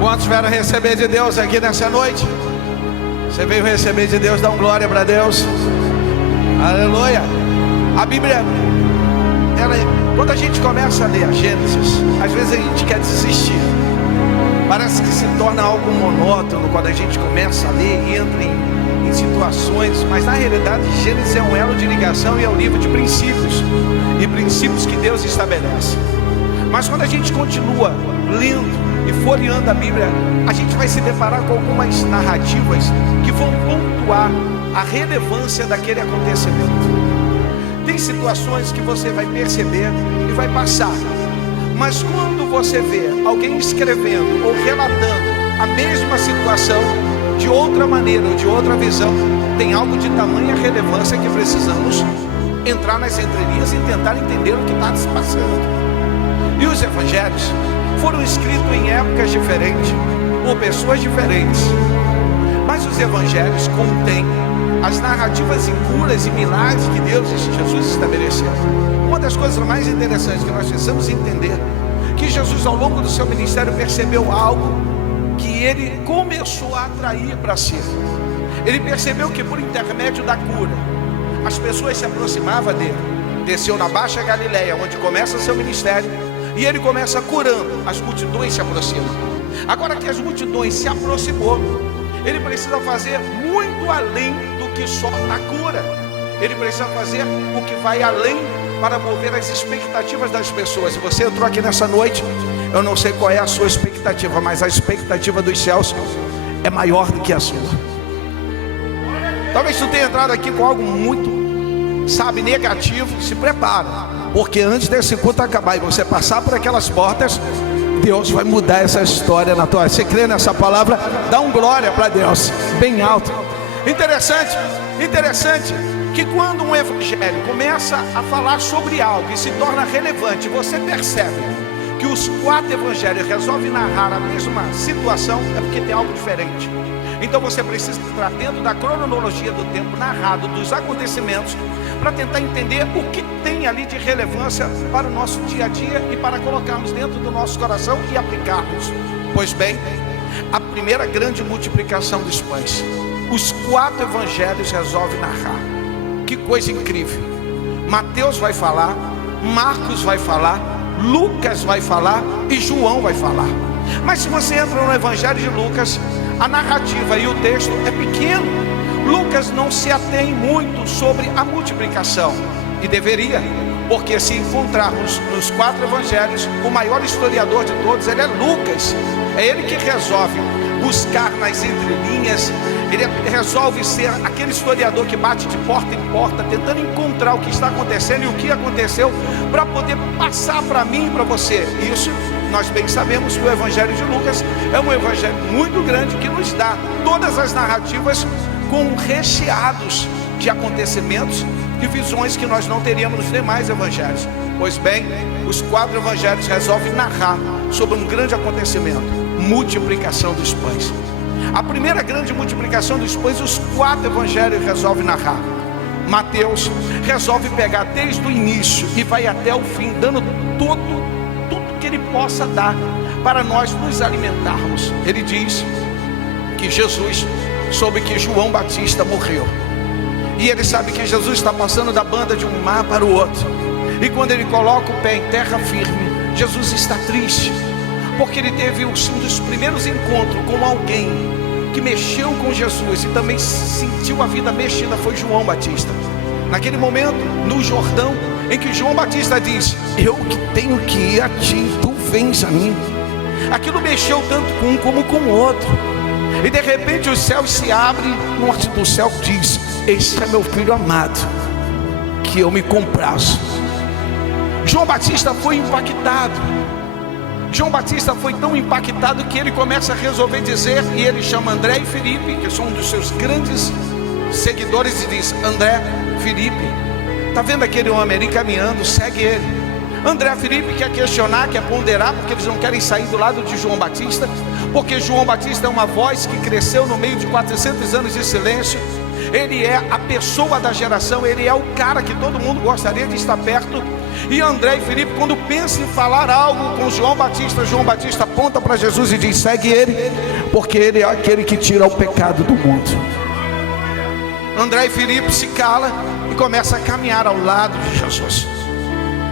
Quantos vieram receber de Deus aqui nessa noite? Você veio receber de Deus, dá um glória para Deus. Aleluia. A Bíblia, quando a gente começa a ler a Gênesis, às vezes a gente quer desistir. Parece que se torna algo monótono quando a gente começa a ler e entra em situações. Mas na realidade Gênesis é um elo de ligação e é um livro de princípios. E princípios que Deus estabelece. Mas quando a gente continua lendo e folheando a Bíblia, a gente vai se deparar com algumas narrativas que vão pontuar a relevância daquele acontecimento. Tem situações que você vai perceber e vai passar, mas quando você vê alguém escrevendo ou relatando a mesma situação de outra maneira ou de outra visão, tem algo de tamanha relevância que precisamos entrar nas entrelinhas e tentar entender o que está se passando. E os evangelhos foram escritos em épocas diferentes, por pessoas diferentes, mas os evangelhos contêm as narrativas e curas e milagres que Deus e Jesus estabeleceram. Uma das coisas mais interessantes que nós precisamos entender, que Jesus ao longo do seu ministério percebeu algo que ele começou a atrair para si. Ele percebeu que por intermédio da cura, as pessoas se aproximavam dele. Desceu na Baixa Galileia, onde começa seu ministério, e ele começa curando, as multidões se aproximam. Agora que as multidões se aproximou, ele precisa fazer muito além do que só a cura. Ele precisa fazer o que vai além para mover as expectativas das pessoas. Se você entrou aqui nessa noite, eu não sei qual é a sua expectativa, mas a expectativa dos céus é maior do que a sua. Talvez tu tenha entrado aqui com algo muito, negativo. Se prepara, porque antes desse culto acabar e você passar por aquelas portas, Deus vai mudar essa história na tua vida. Você crê nessa palavra? Dá um glória para Deus, bem alto. Interessante que quando um evangelho começa a falar sobre algo e se torna relevante, você percebe que os 4 evangelhos resolvem narrar a mesma situação, é porque tem algo diferente. Então você precisa estar dentro da cronologia do tempo narrado, dos acontecimentos, para tentar entender o que tem ali de relevância para o nosso dia a dia e para colocarmos dentro do nosso coração e aplicarmos. Pois bem, a primeira grande multiplicação dos pães, os 4 evangelhos resolvem narrar. Que coisa incrível! Mateus vai falar, Marcos vai falar, Lucas vai falar e João vai falar. Mas se você entra no evangelho de Lucas, a narrativa e o texto é pequeno. Lucas não se atém muito sobre a multiplicação, e deveria, porque se encontrarmos nos 4 evangelhos, o maior historiador de todos, ele é Lucas. É ele que resolve buscar nas entrelinhas, ele resolve ser aquele historiador que bate de porta em porta, tentando encontrar o que está acontecendo e o que aconteceu, para poder passar para mim e para você. Isso nós bem sabemos que o evangelho de Lucas é um evangelho muito grande, que nos dá todas as narrativas com recheados de acontecimentos e visões que nós não teríamos nos demais evangelhos. Pois bem, os 4 evangelhos resolvem narrar sobre um grande acontecimento: multiplicação dos pães. A primeira grande multiplicação dos pães, os 4 evangelhos resolvem narrar. Mateus resolve pegar desde o início e vai até o fim, dando tudo que ele possa dar para nós nos alimentarmos. Ele diz que Jesus soube que João Batista morreu, e ele sabe que Jesus está passando da banda de um mar para o outro, e quando ele coloca o pé em terra firme, Jesus está triste, porque ele teve um dos primeiros encontros com alguém que mexeu com Jesus e também sentiu a vida mexida. Foi João Batista. Naquele momento, no Jordão, em que João Batista diz: eu que tenho que ir a ti, tu vens a mim. Aquilo mexeu tanto com um como com o outro. E de repente os céus se abrem, norte do céu diz: este é meu filho amado, que eu me comprazo. João Batista foi impactado. João Batista foi tão impactado que ele começa a resolver dizer, e ele chama André e Felipe, que são um dos seus grandes seguidores, e diz: André, Felipe, está vendo aquele homem ali caminhando? Segue ele. André e Felipe quer questionar, quer ponderar, porque eles não querem sair do lado de João Batista, porque João Batista é uma voz que cresceu no meio de 400 anos de silêncio. Ele é a pessoa da geração, ele é o cara que todo mundo gostaria de estar perto. E André e Filipe, quando pensam em falar algo com João Batista aponta para Jesus e diz: segue ele, porque ele é aquele que tira o pecado do mundo. André e Filipe se calam e começam a caminhar ao lado de Jesus.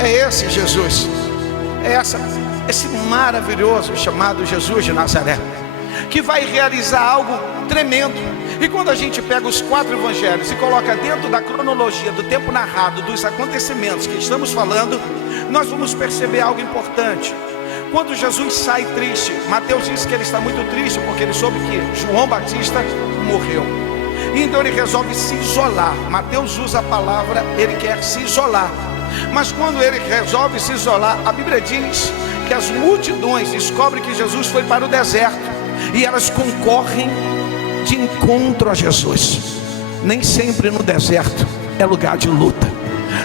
É esse Jesus, é esse maravilhoso chamado Jesus de Nazaré, que vai realizar algo tremendo. E quando a gente pega os 4 evangelhos e coloca dentro da cronologia do tempo narrado, dos acontecimentos que estamos falando, nós vamos perceber algo importante. Quando Jesus sai triste, Mateus diz que ele está muito triste porque ele soube que João Batista morreu. Então ele resolve se isolar. Mateus usa a palavra, ele quer se isolar. Mas quando ele resolve se isolar, a Bíblia diz que as multidões descobrem que Jesus foi para o deserto, e elas concorrem de encontro a Jesus. Nem sempre no deserto é lugar de luta.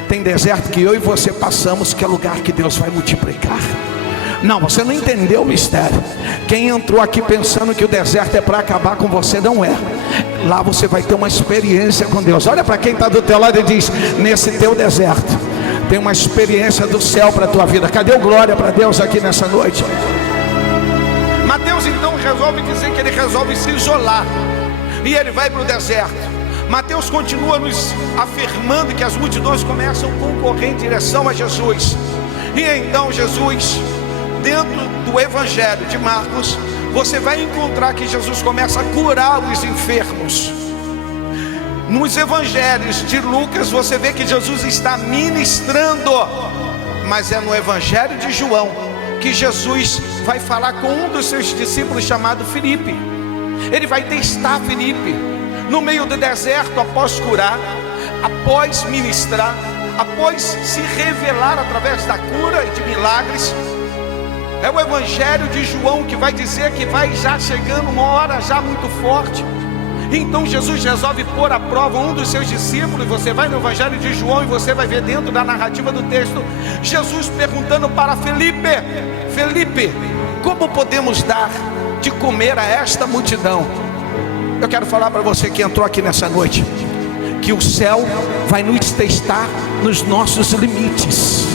Tem deserto que eu e você passamos, que é lugar que Deus vai multiplicar. Não, você não entendeu o mistério. Quem entrou aqui pensando que o deserto é para acabar com você, não é. Lá você vai ter uma experiência com Deus. Olha para quem está do teu lado e diz: nesse teu deserto tem uma experiência do céu para a tua vida. Cadê o glória para Deus aqui nessa noite? Mateus então resolve dizer que ele resolve se isolar, e ele vai para o deserto. Mateus continua nos afirmando que as multidões começam a concorrer em direção a Jesus. E então Jesus, dentro do evangelho de Marcos, você vai encontrar que Jesus começa a curar os enfermos. Nos evangelhos de Lucas você vê que Jesus está ministrando, mas é no evangelho de João que Jesus vai falar com um dos seus discípulos chamado Filipe. Ele vai testar Filipe no meio do deserto, após curar, após ministrar, após se revelar através da cura e de milagres. É o evangelho de João que vai dizer que vai já chegando uma hora já muito forte. Então Jesus resolve pôr à prova um dos seus discípulos. Você vai no evangelho de João e você vai ver dentro da narrativa do texto, Jesus perguntando para Felipe: Felipe, como podemos dar de comer a esta multidão? Eu quero falar para você que entrou aqui nessa noite, que o céu vai nos testar nos nossos limites.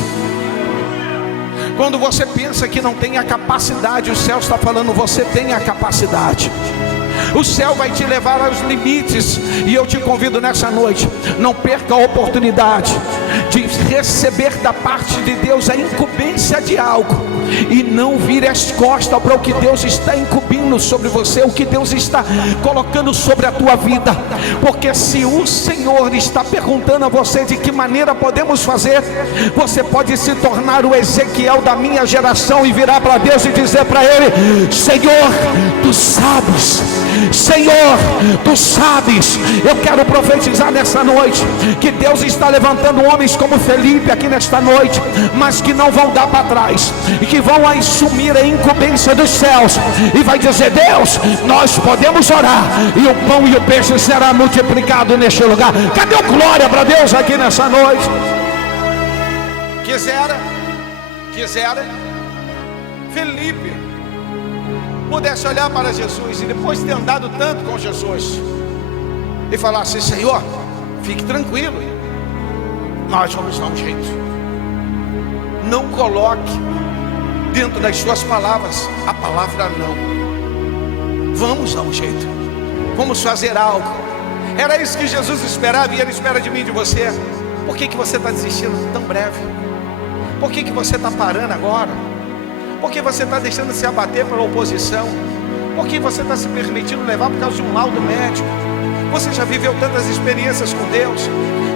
Quando você pensa que não tem a capacidade, o céu está falando: você tem a capacidade. O céu vai te levar aos limites. E eu te convido nessa noite, não perca a oportunidade de receber da parte de Deus a incumbência de algo, e não vire as costas para o que Deus está incumbindo sobre você, o que Deus está colocando sobre a tua vida. Porque se o Senhor está perguntando a você de que maneira podemos fazer, você pode se tornar o Ezequiel da minha geração e virar para Deus e dizer para Ele: Senhor, Tu sabes. Senhor, Tu sabes. Eu quero profetizar nessa noite que Deus está levantando homens como Felipe aqui nesta noite, mas que não vão dar para trás, e que vão assumir a incumbência dos céus, e vai dizer: Deus, nós podemos orar, e o pão e o peixe será multiplicado neste lugar. Cadê o glória para Deus aqui nessa noite? Quisera Felipe pudesse olhar para Jesus e depois de ter andado tanto com Jesus e falar assim: Senhor, fique tranquilo, nós vamos dar um jeito. Não coloque dentro das suas palavras a palavra não. Vamos dar um jeito, vamos fazer algo. Era isso que Jesus esperava, e Ele espera de mim e de você. Por que você está desistindo tão breve? Por que você está parando agora? Por que você está deixando se abater pela oposição? Por que você está se permitindo levar por causa de um laudo médico? Você já viveu tantas experiências com Deus.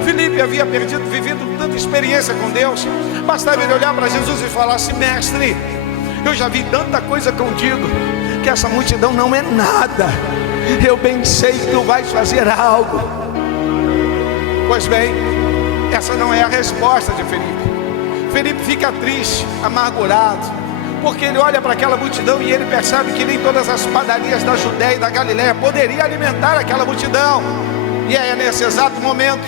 Felipe havia vivido tanta experiência com Deus. Bastava ele olhar para Jesus e falar assim: mestre, eu já vi tanta coisa contigo, que essa multidão não é nada. Eu bem sei que Tu vais fazer algo. Pois bem, essa não é a resposta de Felipe. Felipe fica triste, amargurado, porque ele olha para aquela multidão e ele percebe que nem todas as padarias da Judéia e da Galiléia poderiam alimentar aquela multidão. E é nesse exato momento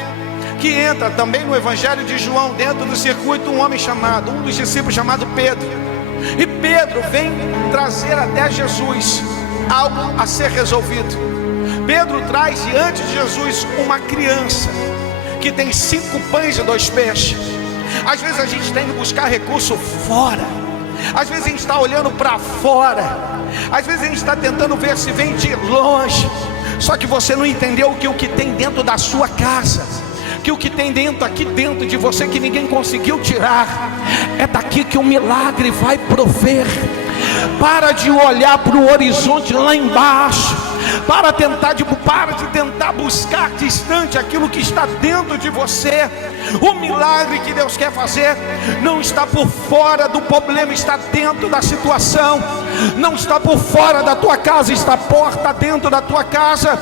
que entra também no evangelho de João, dentro do circuito, um dos discípulos chamado Pedro. E Pedro vem trazer até Jesus algo a ser resolvido. Pedro traz diante de Jesus uma criança que tem 5 pães e 2 peixes. Às vezes a gente está indo buscar recurso fora. Às vezes a gente está olhando para fora. Às vezes a gente está tentando ver se vem de longe. Só que você não entendeu que o que tem dentro da sua casa, que o que tem dentro, aqui dentro de você, que ninguém conseguiu tirar, é daqui que o milagre vai prover. Para de olhar para o horizonte lá embaixo. Para de tentar buscar distante aquilo que está dentro de você. O milagre que Deus quer fazer não está por fora do problema, está dentro da situação. Não está por fora da tua casa, está porta dentro da tua casa.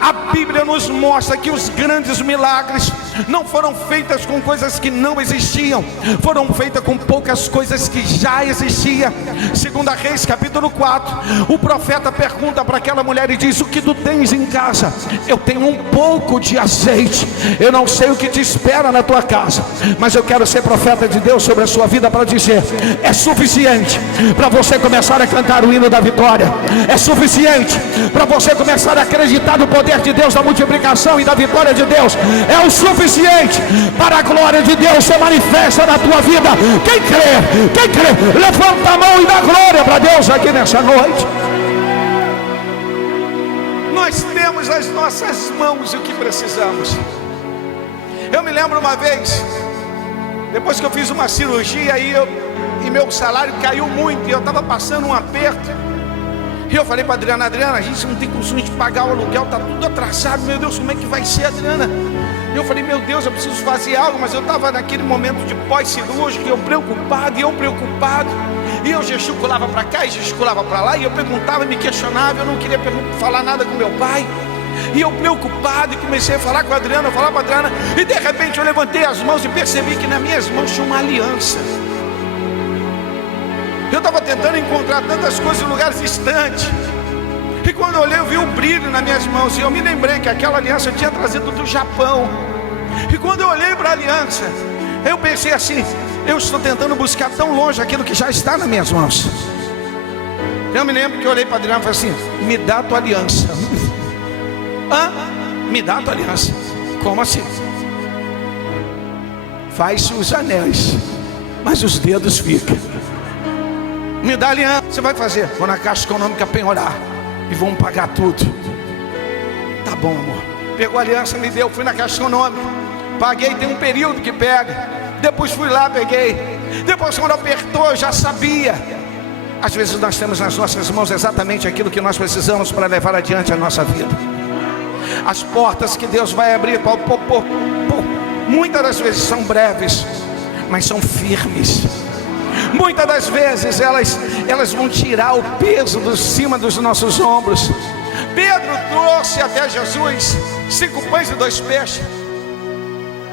A Bíblia nos mostra que os grandes milagres não foram feitas com coisas que não existiam, foram feitas com poucas coisas que já existiam. 2 Reis capítulo 4, o profeta pergunta para aquela mulher e diz: o que tu tens em casa? Eu tenho um pouco de azeite. Eu não sei o que te espera na tua casa, mas eu quero ser profeta de Deus sobre a sua vida para dizer: é suficiente para você começar a cantar o hino da vitória. É suficiente para você começar a acreditar no poder de Deus, da multiplicação e da vitória de Deus. É o suficiente para a glória de Deus ser manifesta na tua vida. Quem crê, levanta a mão e dá glória para Deus aqui nessa noite. Nós temos nas nossas mãos o que precisamos. Eu me lembro uma vez, depois que eu fiz uma cirurgia e meu salário caiu muito, e eu estava passando um aperto, e eu falei para Adriana: a gente não tem condições de pagar o aluguel, está tudo atrasado, meu Deus, como é que vai ser, Adriana? E eu falei: meu Deus, eu preciso fazer algo. Mas eu estava naquele momento de pós-cirúrgico, eu preocupado, e eu gesticulava para cá e gesticulava para lá, e eu perguntava e me questionava, eu não queria falar nada com meu pai, e eu preocupado, e comecei a falar com a Adriana, falar para a Adriana, e de repente eu levantei as mãos e percebi que nas minhas mãos tinha uma aliança. Eu estava tentando encontrar tantas coisas em lugares distantes, e quando eu olhei, eu vi um brilho nas minhas mãos, e eu me lembrei que aquela aliança eu tinha trazido do Japão. E quando eu olhei para a aliança, eu pensei assim: eu estou tentando buscar tão longe aquilo que já está nas minhas mãos. Eu me lembro que eu olhei para a Adriana e falei assim: me dá a tua aliança. Me dá a tua aliança. Como assim? Faz-se os anéis, mas os dedos ficam. Me dá a aliança. Você vai fazer? Vou na Caixa Econômica penhorar e vamos pagar tudo. Tá bom, amor. Pegou a aliança, me deu, fui na Caixa Econômica, paguei, tem um período que pega. Depois fui lá, peguei. Depois quando apertou, eu já sabia. Às vezes nós temos nas nossas mãos exatamente aquilo que nós precisamos para levar adiante a nossa vida. As portas que Deus vai abrir, muitas das vezes são breves, mas são firmes. Muitas das vezes elas vão tirar o peso de cima dos nossos ombros. Pedro trouxe até Jesus 5 pães e 2 peixes.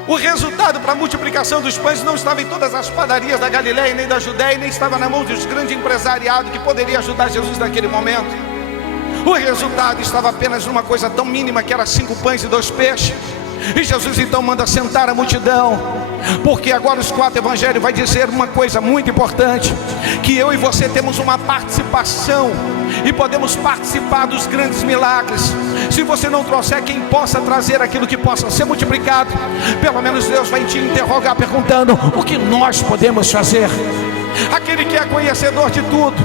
O resultado para a multiplicação dos pães não estava em todas as padarias da Galileia, nem da Judéia, nem estava na mão dos grandes empresariados que poderia ajudar Jesus naquele momento. O resultado estava apenas numa coisa tão mínima, que era 5 pães e 2 peixes. E Jesus então manda sentar a multidão, porque agora os 4 evangelhos vai dizer uma coisa muito importante: que eu e você temos uma participação, e podemos participar dos grandes milagres. Se você não trouxer quem possa trazer aquilo que possa ser multiplicado, pelo menos Deus vai te interrogar perguntando: o que nós podemos fazer? Aquele que é conhecedor de tudo,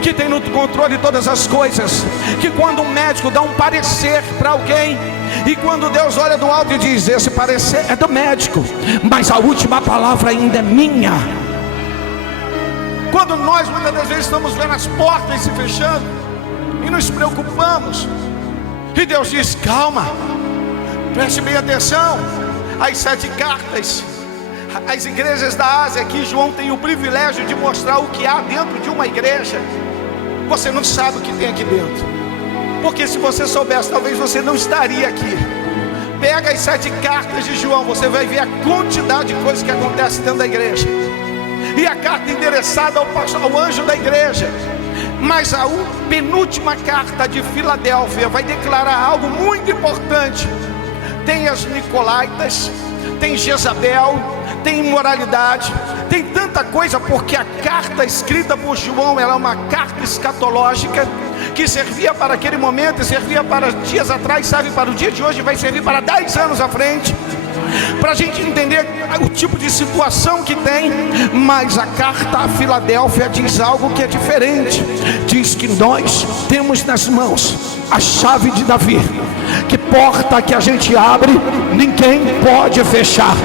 que tem no controle de todas as coisas, que quando um médico dá um parecer para alguém, e quando Deus olha do alto e diz: esse parecer é do médico, mas a última palavra ainda é minha. Quando nós muitas das vezes estamos vendo as portas se fechando e nos preocupamos, e Deus diz: calma, preste bem atenção. As 7 cartas, as igrejas da Ásia, aqui João tem o privilégio de mostrar o que há dentro de uma igreja. Você não sabe o que tem aqui dentro, porque se você soubesse, talvez você não estaria aqui. Pega as 7 cartas de João, você vai ver a quantidade de coisas que acontece dentro da igreja. E a carta endereçada ao anjo da igreja. Mas a penúltima carta de Filadélfia vai declarar algo muito importante. Tem as Nicolaitas, tem Jezabel, tem imoralidade, tem tanta coisa, porque a carta escrita por João, ela é uma carta escatológica, que servia para aquele momento, servia para dias atrás, serve para o dia de hoje, vai servir para 10 anos à frente. para a gente entender o tipo de situação que tem. Mas a carta à Filadélfia diz algo que é diferente. Diz que nós temos nas mãos a chave de Davi, que porta que a gente abre, ninguém pode fechar.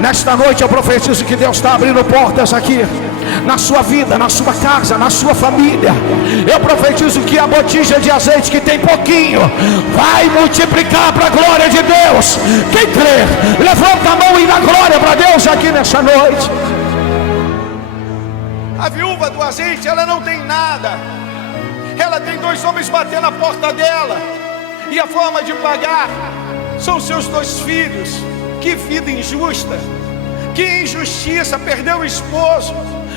Nesta noite eu profetizo que Deus está abrindo portas aqui, na sua vida, na sua casa, na sua família. Eu profetizo que a botija de azeite que tem pouquinho vai multiplicar para a glória de Deus. Quem crê, levanta a mão e dá glória para Deus aqui nessa noite. A viúva do azeite, ela não tem nada. Ela tem 2 homens batendo na porta dela, e a forma de pagar são seus 2 filhos. Que vida injusta, que injustiça, perdeu o esposo,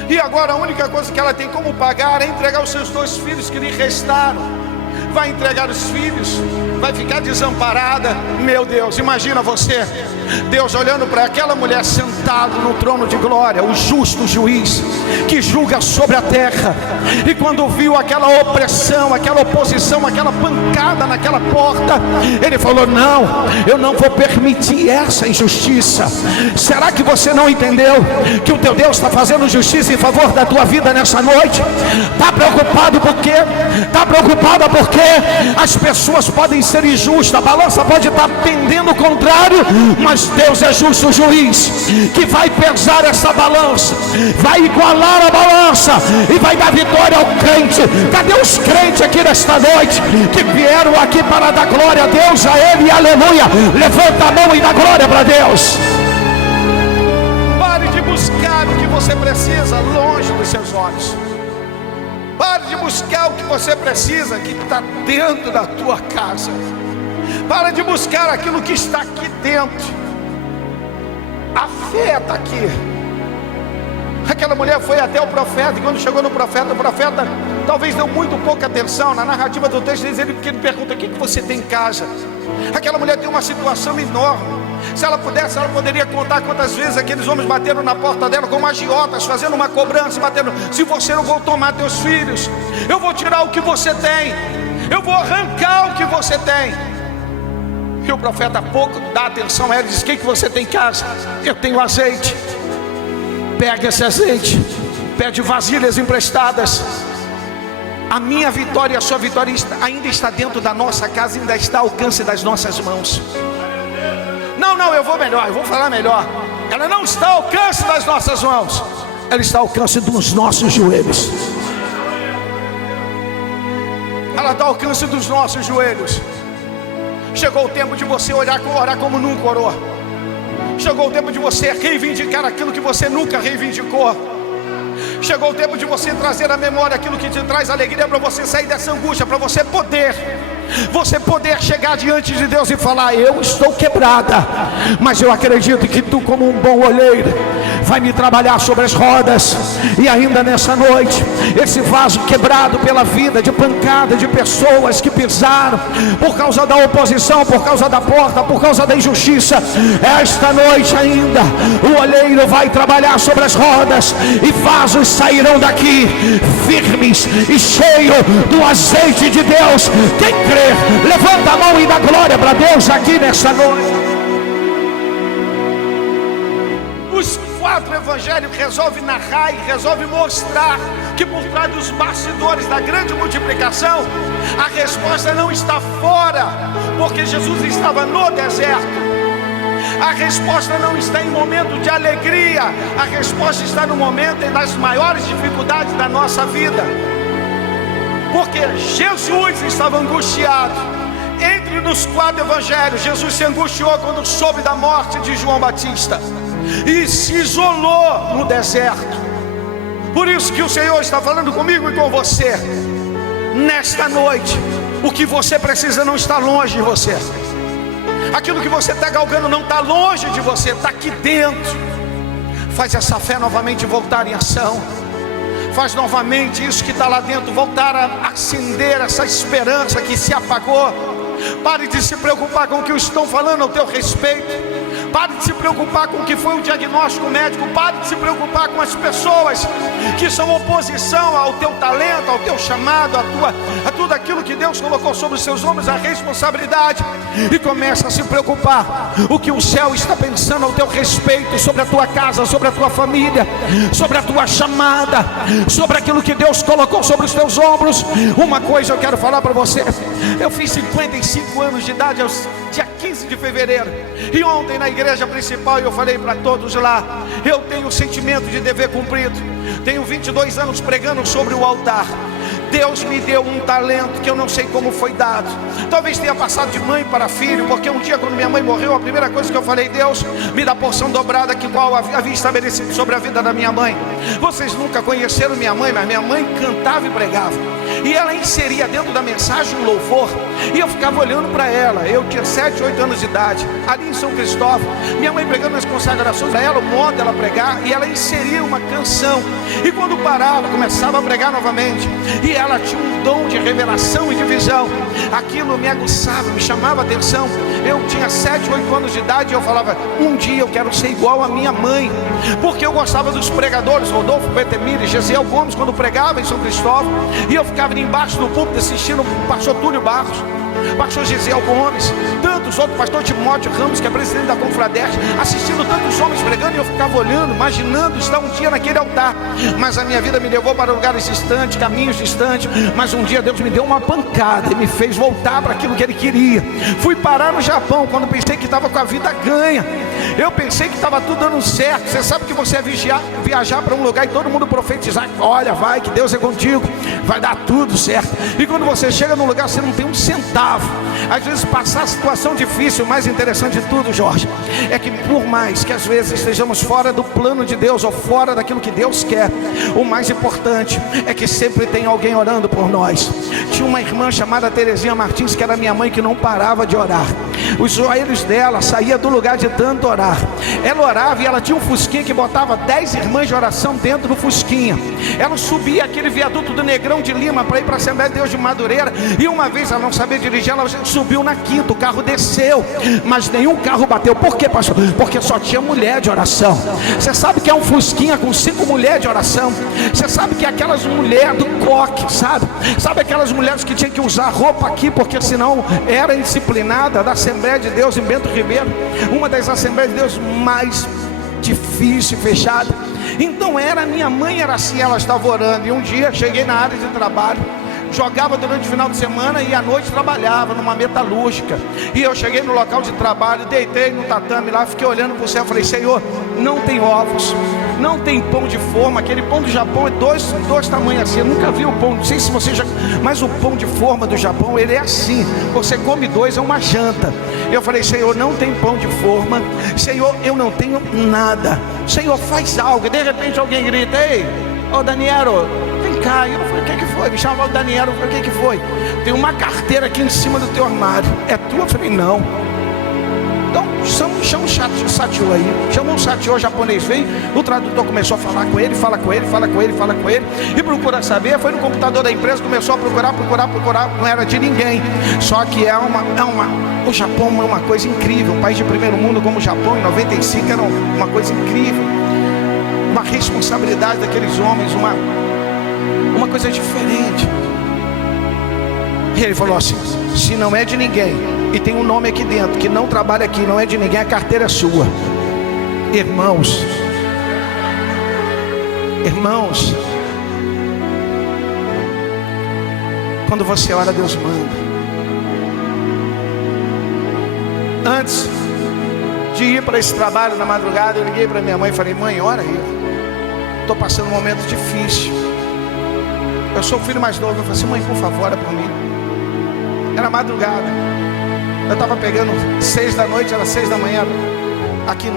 e agora a única coisa que ela tem como pagar é entregar os seus 2 filhos que lhe restaram. Vai entregar os filhos, vai ficar desamparada. Meu Deus, imagina você, Deus olhando para aquela mulher sentada no trono de glória, o justo juiz que julga sobre a terra. E quando viu aquela opressão, aquela oposição, aquela pancada naquela porta, ele falou: não, eu não vou permitir essa injustiça. Será que você não entendeu que o teu Deus está fazendo justiça em favor da tua vida nessa noite? Está preocupado por quê? Está preocupada porque as pessoas podem ser injustas, a balança pode estar pendendo o contrário, mas Deus é justo juiz, que vai pesar essa balança, vai igualar a balança e vai dar vitória ao crente. Cadê os crentes aqui nesta noite, que vieram aqui para dar glória a Deus, a Ele, aleluia? Levanta a mão e dá glória para Deus. Pare de buscar o que você precisa longe dos seus olhos. Pare de buscar o que você precisa, que está dentro da tua casa. Para de buscar aquilo que está aqui dentro. A fé está aqui. Aquela mulher foi até o profeta, e quando chegou no profeta, o profeta talvez deu muito pouca atenção. Na narrativa do texto diz ele, porque ele pergunta: o que você tem em casa? Aquela mulher tem uma situação enorme. Se ela pudesse, ela poderia contar quantas vezes aqueles homens bateram na porta dela como agiotas, fazendo uma cobrança, batendo: se você não vou tomar teus filhos, eu vou tirar o que você tem, eu vou arrancar o que você tem. E o profeta pouco dá atenção a ela, diz: o que você tem em casa? Eu tenho azeite. Pega esse azeite, pede vasilhas emprestadas. A minha vitória e a sua vitória ainda está dentro da nossa casa, ainda está ao alcance das nossas mãos. Não, eu vou melhor, eu vou falar melhor. Ela não está ao alcance das nossas mãos, ela está ao alcance dos nossos joelhos. Ela está ao alcance dos nossos joelhos. Chegou o tempo de você orar como nunca orou. Chegou o tempo de você reivindicar aquilo que você nunca reivindicou. Chegou o tempo de você trazer à memória aquilo que te traz alegria, para você sair dessa angústia, para você poder chegar diante de Deus e falar: eu estou quebrada, mas eu acredito que tu, como um bom olheiro, vai me trabalhar sobre as rodas. E ainda nessa noite, esse vaso quebrado pela vida, de pancada de pessoas que pisaram por causa da oposição, por causa da porta, por causa da injustiça, esta noite ainda o olheiro vai trabalhar sobre as rodas, e vasos sairão daqui firmes e cheios do azeite de Deus. Quem crê, levanta a mão e dá glória para Deus aqui nessa noite. Os 4 evangelhos resolvem narrar e resolvem mostrar que por trás dos bastidores da grande multiplicação, a resposta não está fora, porque Jesus estava no deserto. A resposta não está em momento de alegria, a resposta está no momento das maiores dificuldades da nossa vida. Porque Jesus estava angustiado. Entre nos 4 evangelhos, Jesus se angustiou quando soube da morte de João Batista e se isolou no deserto. Por isso que o Senhor está falando comigo e com você nesta noite. O que você precisa não está longe de você. Aquilo que você está galgando não está longe de você, está aqui dentro. Faz essa fé novamente voltar em ação. Faz novamente isso que está lá dentro voltar a acender essa esperança que se apagou. Pare de se preocupar com o que estão falando ao teu respeito. Pare de se preocupar com o que foi o diagnóstico médico. Pare de se preocupar com as pessoas que são oposição ao teu talento, ao teu chamado, a tudo aquilo que Deus Deus colocou sobre os seus ombros a responsabilidade, e começa a se preocupar o que o céu está pensando ao teu respeito, sobre a tua casa, sobre a tua família, sobre a tua chamada, sobre aquilo que Deus colocou sobre os teus ombros. Uma coisa eu quero falar para você: eu fiz 55 anos de idade aos dia 15 de fevereiro, e ontem na igreja principal eu falei para todos lá: eu tenho o sentimento de dever cumprido. Tenho 22 anos pregando sobre o altar. Deus me deu um talento que eu não sei como foi dado. Talvez tenha passado de mãe para filho, porque um dia quando minha mãe morreu, a primeira coisa que eu falei: Deus, me dá porção dobrada que qual havia estabelecido sobre a vida da minha mãe. Vocês nunca conheceram minha mãe, mas minha mãe cantava e pregava, e ela inseria dentro da mensagem um louvor, e eu ficava olhando para ela. Eu tinha 7, 8 anos de idade, ali em São Cristóvão, minha mãe pregando nas consagrações para ela, o modo dela pregar, e ela inseria uma canção, e quando parava, começava a pregar novamente, e ela tinha um dom de revelação e de visão. Aquilo me aguçava, me chamava a atenção. Eu tinha 7, 8 anos de idade, e eu falava: um dia eu quero ser igual a minha mãe, porque eu gostava dos pregadores, Rodolfo Betemir e Gesiel Gomes, quando pregava em São Cristóvão, e eu ficava embaixo do púlpito assistindo o pastor Túlio Barros, pastor Gesiel Gomes, tantos outros, pastor Timóteo Ramos, que é presidente da Confradeste, assistindo tantos homens pregando, e eu ficava olhando, imaginando estar um dia naquele altar. Mas a minha vida me levou para lugares distantes, caminhos distantes, mas um dia Deus me deu uma pancada e me fez voltar para aquilo que Ele queria. Fui parar no Japão, quando pensei que estava com a vida ganha. Eu pensei que estava tudo dando certo. Você sabe que você é viajar para um lugar e todo mundo profetizar: olha, vai, que Deus é contigo, vai dar tudo certo. E quando você chega num lugar, você não tem um centavo. Às vezes passar a situação difícil. O mais interessante de tudo, Jorge, é que por mais que às vezes estejamos fora do plano de Deus, ou fora daquilo que Deus quer, o mais importante é que sempre tem alguém orando por nós. Tinha uma irmã chamada Terezinha Martins, que era minha mãe, que não parava de orar. Os joelhos dela saíam do lugar de tanto orar. Ela orava e ela tinha um fusquinha que botava 10 irmãs de oração dentro do fusquinha. Ela subia aquele viaduto do Negrão de Lima para ir para a Assembleia de Deus de Madureira, e uma vez ela não sabia dirigir, ela subiu na quinta, o carro desceu, mas nenhum carro bateu. Por quê, pastor? Porque só tinha mulher de oração. Você sabe que é um fusquinha com 5 mulheres de oração? Você sabe que é aquelas mulheres do coque, sabe aquelas mulheres que tinham que usar roupa aqui, porque senão era indisciplinada, da Assembleia de Deus em Bento Ribeiro, uma das Assembleias de Deus mais difícil e fechada. Então minha mãe era assim, ela estava orando. E um dia cheguei na área de trabalho, jogava durante o final de semana e à noite trabalhava numa metalúrgica. E eu cheguei no local de trabalho, deitei no tatame lá, fiquei olhando para o céu, falei: Senhor, não tem ovos, não tem pão de forma. Aquele pão do Japão é dois tamanhos assim. Eu nunca vi o pão, não sei se você já, mas o pão de forma do Japão, ele é assim, você come 2, é uma janta. Eu falei: Senhor, não tem pão de forma. Senhor, eu não tenho nada. Senhor, faz algo. De repente alguém grita: ei, ô Daniel, vem cá. Eu falei: o que foi? Me chamava o Daniel. Eu falei: o que foi? Tem uma carteira aqui em cima do teu armário. É tua? Eu falei: não. Então chama o Satio aí. Chamou o Satio, o japonês veio, o tradutor começou a falar com ele, fala com ele, e procura saber. Foi no computador da empresa, começou a procurar, não era de ninguém. Só que o Japão é uma coisa incrível. Um país de primeiro mundo como o Japão, em 95, era uma coisa incrível. Uma responsabilidade daqueles homens, uma coisa diferente. E ele falou assim: se não é de ninguém, e tem um nome aqui dentro que não trabalha aqui, não é de ninguém, a carteira é sua. Irmãos, quando você ora, Deus manda. Antes de ir para esse trabalho na madrugada, eu liguei para minha mãe e falei: mãe, ora aí, estou passando um momento difícil. Eu sou o filho mais novo. Eu falei assim: mãe, por favor, ora por mim. Era madrugada, eu estava pegando 6 da noite, era 6 da manhã. Aqui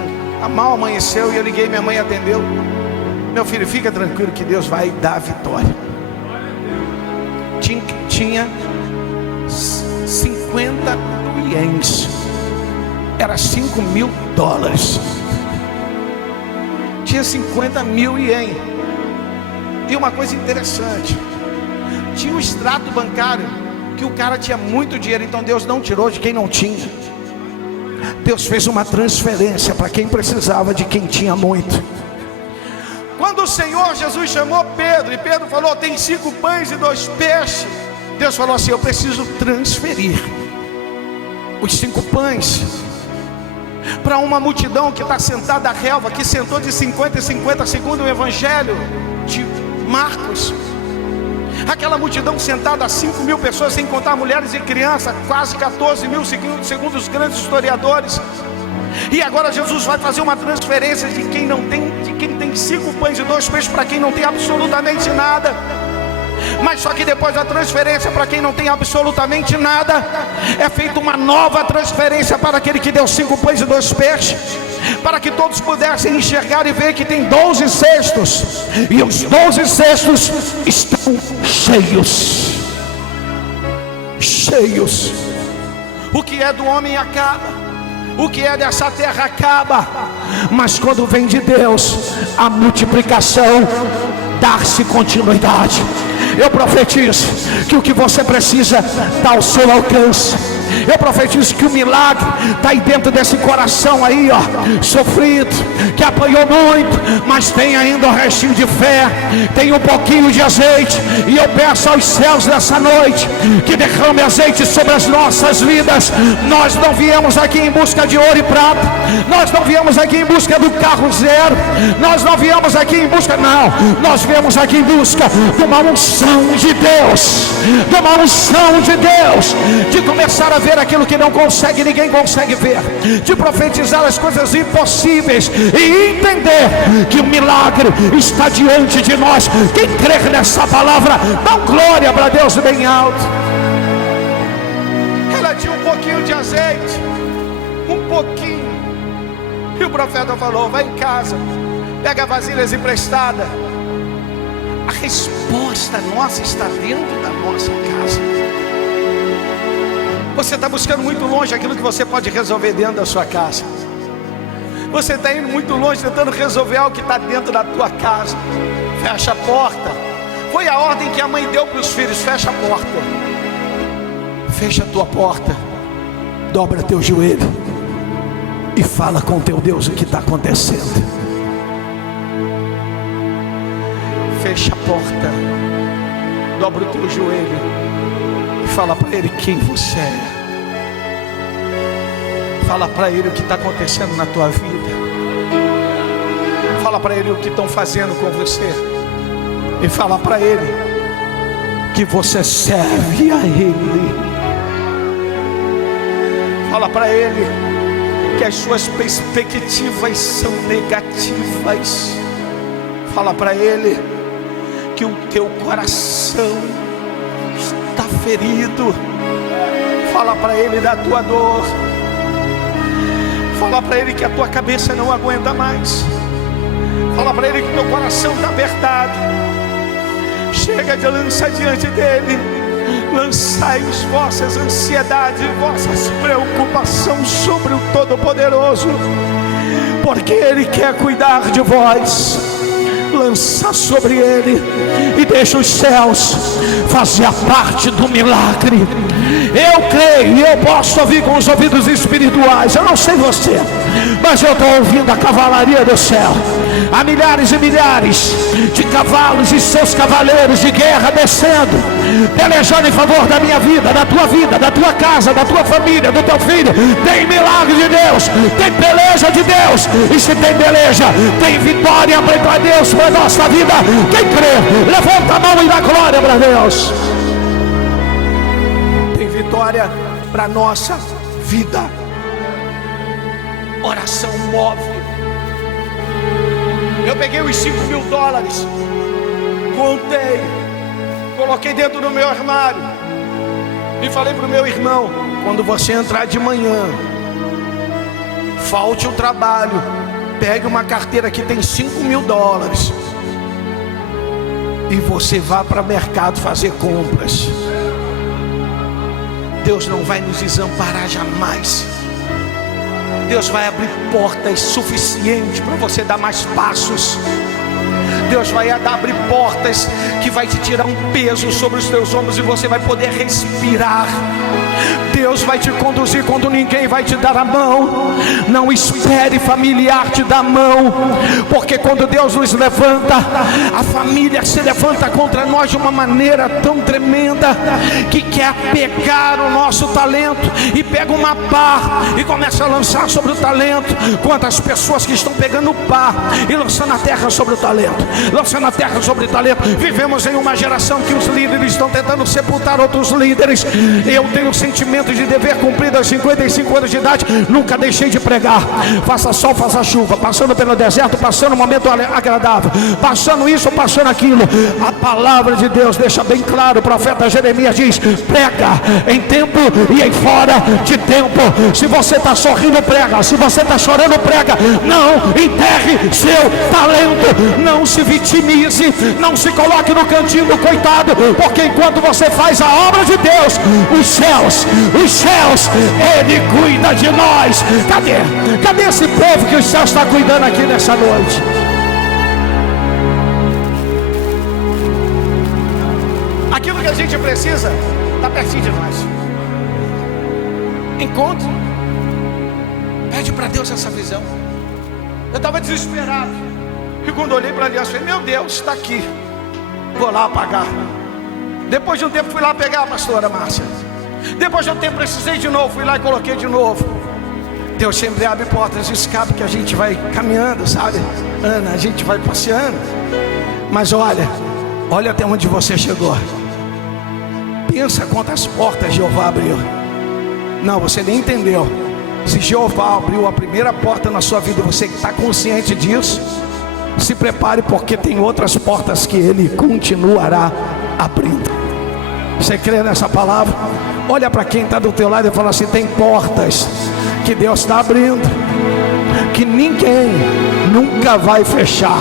mal amanheceu, e eu liguei, minha mãe atendeu. Meu filho, fica tranquilo que Deus vai dar a vitória. Tinha 50 mil ienes, era $5.000. Tinha 50 mil ienes. E uma coisa interessante, tinha um extrato bancário que o cara tinha muito dinheiro, então Deus não tirou de quem não tinha. Deus fez uma transferência para quem precisava de quem tinha muito. Quando o Senhor Jesus chamou Pedro, e Pedro falou: tem 5 pães e 2 peixes, Deus falou assim: eu preciso transferir os 5 pães para uma multidão que está sentada à relva, que sentou de 50 em 50, segundo o Evangelho de Marcos. Aquela multidão sentada, 5.000 pessoas, sem contar mulheres e crianças, quase 14.000, segundo os grandes historiadores. E agora Jesus vai fazer uma transferência de quem tem 5 pães e 2 peixes para quem não tem absolutamente nada. Mas só que depois da transferência para quem não tem absolutamente nada, é feita uma nova transferência para aquele que deu 5 pães e 2 peixes, para que todos pudessem enxergar e ver que tem 12 cestos, e os 12 cestos estão cheios. Cheios. O que é do homem acaba, o que é dessa terra acaba, mas quando vem de Deus, a multiplicação dá-se continuidade. Eu profetizo que o que você precisa está ao seu alcance. Eu profetizo que o milagre está aí dentro desse coração aí, ó, sofrido, que apanhou muito, mas tem ainda um restinho de fé, tem um pouquinho de azeite. E eu peço aos céus nessa noite que derrame azeite sobre as nossas vidas. Nós não viemos aqui em busca de ouro e prata, nós não viemos aqui em busca do carro zero, nós não viemos aqui em busca, não, nós viemos aqui em busca de uma unção de Deus, de uma unção de Deus, de começar a ver aquilo que não consegue, ninguém consegue ver, de profetizar as coisas impossíveis e entender que o milagre está diante de nós. Quem crer nessa palavra, dá glória para Deus bem alto. Ela tinha um pouquinho de azeite, um pouquinho, e o profeta falou: vai em casa, pega vasilhas emprestadas. A resposta nossa está dentro da nossa casa. Você está buscando muito longe aquilo que você pode resolver dentro da sua casa. Você está indo muito longe tentando resolver algo que está dentro da tua casa. Fecha a porta. Foi a ordem que a mãe deu para os filhos: fecha a porta. Fecha a tua porta, dobra teu joelho e fala com teu Deus o que está acontecendo. Fecha a porta, dobra o teu joelho e fala para Ele quem você é. Fala para Ele o que está acontecendo na tua vida. Fala para Ele o que estão fazendo com você. E fala para Ele que você serve a Ele. Fala para Ele que as suas perspectivas são negativas. Fala para Ele que o teu coração está ferido. Fala para Ele da tua dor. Fala para Ele que a tua cabeça não aguenta mais. Fala para Ele que teu coração está apertado. Chega de lançar diante dEle. Lançai as vossas ansiedades, vossas preocupações sobre o Todo-Poderoso, porque Ele quer cuidar de vós. Lança sobre Ele e deixa os céus fazer a parte do milagre. Eu creio e eu posso ouvir com os ouvidos espirituais. Eu não sei você, mas eu estou ouvindo a cavalaria do céu. Há milhares e milhares de cavalos e seus cavaleiros de guerra descendo, pelejando em favor da minha vida, da tua casa, da tua família, do teu filho. Tem milagre de Deus, tem peleja de Deus. E se tem peleja, tem vitória para Deus, para a nossa vida. Quem crê, levanta a mão e dá glória para Deus. Tem vitória para a nossa vida. Oração move. Eu peguei os $5.000, contei, coloquei dentro do meu armário e falei para o meu irmão: quando você entrar de manhã, falte o trabalho, pegue uma carteira que tem $5.000 e você vá para o mercado fazer compras. Deus não vai nos desamparar jamais. Deus vai abrir portas suficientes para você dar mais passos. Deus vai abrir portas que vai te tirar um peso sobre os teus ombros e você vai poder respirar. Deus vai te conduzir quando ninguém vai te dar a mão. Não espere familiar te dar a mão, porque quando Deus nos levanta, a família se levanta contra nós de uma maneira tão tremenda, que quer pegar o nosso talento e pega uma pá e começa a lançar sobre o talento. Quantas pessoas que estão pegando pá e lançando a terra sobre o talento, lançando a terra sobre o talento. Vivemos em uma geração que os líderes estão tentando sepultar outros líderes. Eu tenho sentimento de dever cumprido aos 55 anos de idade. Nunca deixei de pregar, faça sol, faça chuva, passando pelo deserto, passando um momento agradável, passando isso, passando aquilo. A palavra de Deus deixa bem claro. O profeta Jeremias diz: prega em tempo e em fora de tempo. Se você está sorrindo, prega. Se você está chorando, prega. Não enterre seu talento. Não se vitimize. Não se coloque no cantinho do coitado, porque enquanto você faz a obra de Deus, os céus, Ele cuida de nós. Cadê esse povo que o céu está cuidando aqui nessa noite? Aquilo que a gente precisa está pertinho de nós. Encontre, pede para Deus essa visão. Eu estava desesperado, e quando olhei para ali, eu falei: meu Deus, está aqui, vou lá apagar. Depois de um tempo fui lá pegar a pastora Márcia. Depois de um tempo precisei de novo, fui lá e coloquei de novo. Deus sempre abre portas de escape que a gente vai caminhando, sabe? Ana, a gente vai passeando. Mas olha até onde você chegou. Pensa quantas portas Jeová abriu. Não, você nem entendeu. Se Jeová abriu a primeira porta na sua vida, você que está consciente disso, se prepare, porque tem outras portas que Ele continuará abrindo. Você crê nessa palavra? Olha para quem está do teu lado e fala assim: tem portas que Deus está abrindo, que ninguém nunca vai fechar.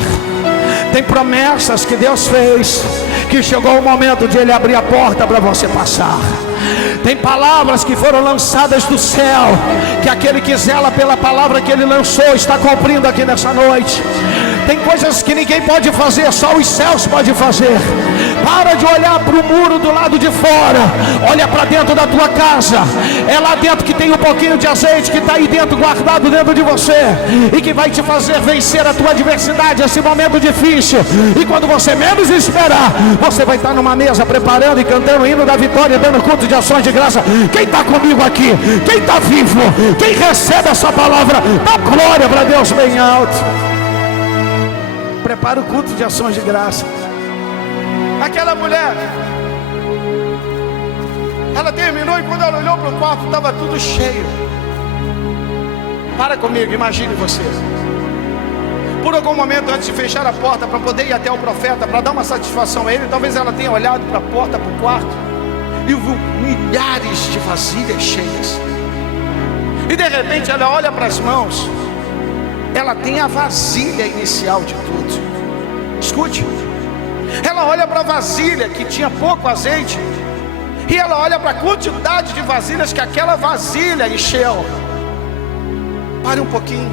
Tem promessas que Deus fez, que chegou o momento de Ele abrir a porta para você passar. Tem palavras que foram lançadas do céu, que aquele que zela pela palavra que Ele lançou está cumprindo aqui nessa noite. Tem coisas que ninguém pode fazer, só os céus podem fazer. Para de olhar para o muro do lado de fora, olha para dentro da tua casa. É lá dentro que tem um pouquinho de azeite que está aí dentro, guardado dentro de você, e que vai te fazer vencer a tua adversidade, esse momento difícil. E quando você menos esperar, você vai estar numa mesa preparando e cantando o hino da vitória, dando culto de ações de graça. Quem está comigo aqui? Quem está vivo? Quem recebe essa palavra? Dá glória para Deus bem alto. Prepara o culto de ações de graça. Aquela mulher, ela terminou, e quando ela olhou para o quarto, estava tudo cheio. Para comigo, imagine você. Por algum momento, antes de fechar a porta para poder ir até o profeta, para dar uma satisfação a ele, talvez ela tenha olhado para a porta, para o quarto, e viu milhares de vasilhas cheias. E de repente ela olha para as mãos, ela tem a vasilha inicial de tudo. Escute, ela olha para a vasilha que tinha pouco azeite, e ela olha para a quantidade de vasilhas que aquela vasilha encheu. Pare um pouquinho,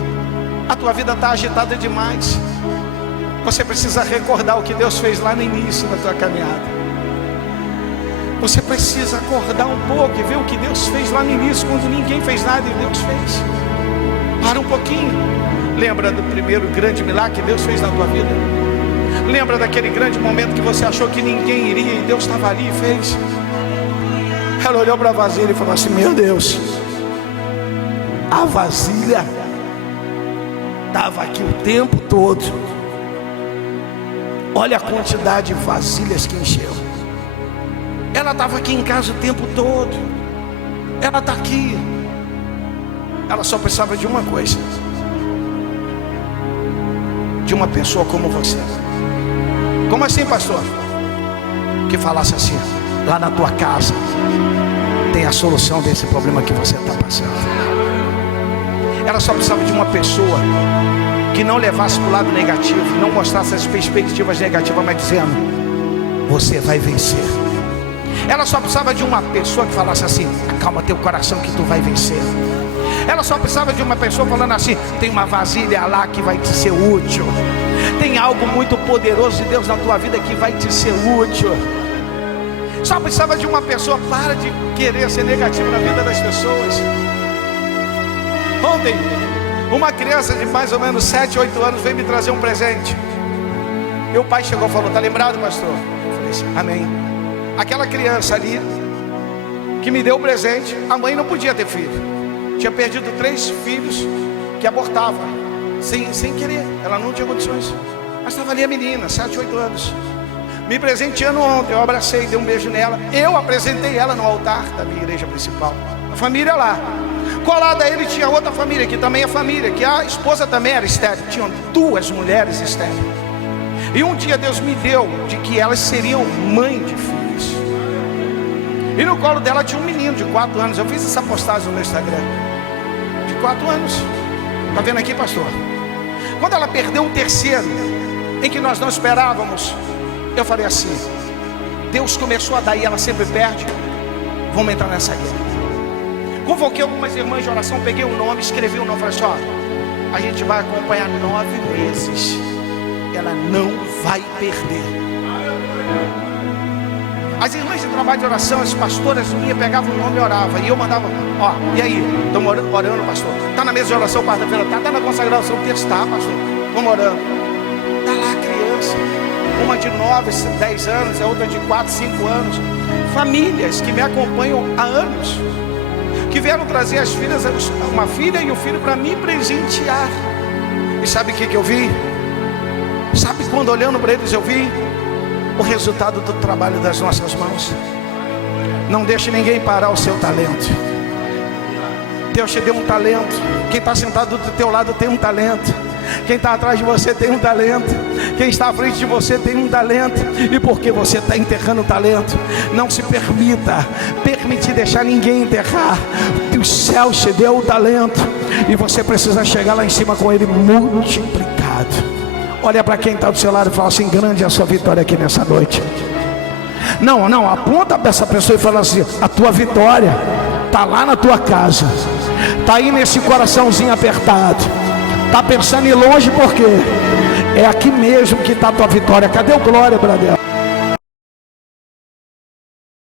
a tua vida está agitada demais. Você precisa recordar o que Deus fez lá no início da tua caminhada. Você precisa acordar um pouco e ver o que Deus fez lá no início, quando ninguém fez nada e Deus fez. Para um pouquinho. Lembra do primeiro grande milagre que Deus fez na tua vida? Lembra daquele grande momento que você achou que ninguém iria e Deus estava ali e fez? Ela olhou para a vasilha e falou assim: meu Deus, a vasilha estava aqui o tempo todo. Olha a quantidade de vasilhas que encheu. Ela estava aqui em casa o tempo todo. Ela está aqui. Ela só precisava de uma coisa: de uma pessoa como você. Como assim, pastor? Que falasse assim: lá na tua casa tem a solução desse problema que você está passando. Ela só precisava de uma pessoa que não levasse para o lado negativo, não mostrasse as perspectivas negativas, mas dizendo: você vai vencer. Ela só precisava de uma pessoa que falasse assim: acalma teu coração que tu vai vencer. Ela só precisava de uma pessoa falando assim: tem uma vasilha lá que vai te ser útil. Tem algo muito poderoso de Deus na tua vida que vai te ser útil. Só precisava de uma pessoa. Para de querer ser negativo na vida das pessoas. Ontem, uma criança de mais ou menos 7, 8 anos veio me trazer um presente. E o pai chegou e falou: tá lembrado, pastor? Eu falei assim: amém. Aquela criança ali que me deu o presente, a mãe não podia ter filho. Tinha perdido 3 filhos que abortava sem querer. Ela não tinha condições. Mas estava ali a menina, 7, 8 anos, me presenteando ontem. Eu abracei, dei um beijo nela. Eu apresentei ela no altar da minha igreja principal. A família lá. Colada a ele tinha outra família, que também é família, que a esposa também era estéril. Tinham 2 mulheres estéreis. E um dia Deus me deu de que elas seriam mãe de filhos. E no colo dela tinha um menino de 4 anos. Eu fiz essa postagem no meu Instagram. De 4 anos. Está vendo aqui, pastor? Quando ela perdeu o terceiro, em que nós não esperávamos, eu falei assim: Deus começou a dar e ela sempre perde. Vamos entrar nessa guerra. Convoquei algumas irmãs de oração, peguei o nome, escrevi o nome, falei assim: ó, a gente vai acompanhar 9 meses. Ela não vai perder. As irmãs de trabalho de oração, as pastoras minhas, pegavam o nome e oravam. E eu mandava: ó, e aí? Estamos orando, pastor? Está na mesa de oração quarta-feira? Está na consagração terça? Está, pastor? Vamos orando. Está lá a criança. Uma de 9, 10 anos, a outra de 4, 5 anos. Famílias que me acompanham há anos, que vieram trazer as filhas, uma filha e um filho para me presentear. E sabe o que eu vi? Sabe quando olhando para eles eu vi? O resultado do trabalho das nossas mãos. Não deixe ninguém parar o seu talento. Deus te deu um talento. Quem está sentado do teu lado tem um talento. Quem está atrás de você tem um talento. Quem está à frente de você tem um talento. E porque você está enterrando o talento, não se permitir deixar ninguém enterrar. O céu te deu o talento, e você precisa chegar lá em cima com ele multiplicado. Olha para quem está do seu lado e fala assim: grande é a sua vitória aqui nessa noite. Não, aponta para essa pessoa e fala assim: a tua vitória está lá na tua casa. Está aí nesse coraçãozinho apertado. Está pensando em longe porque é aqui mesmo que está a tua vitória. Cadê o glória, Bradel?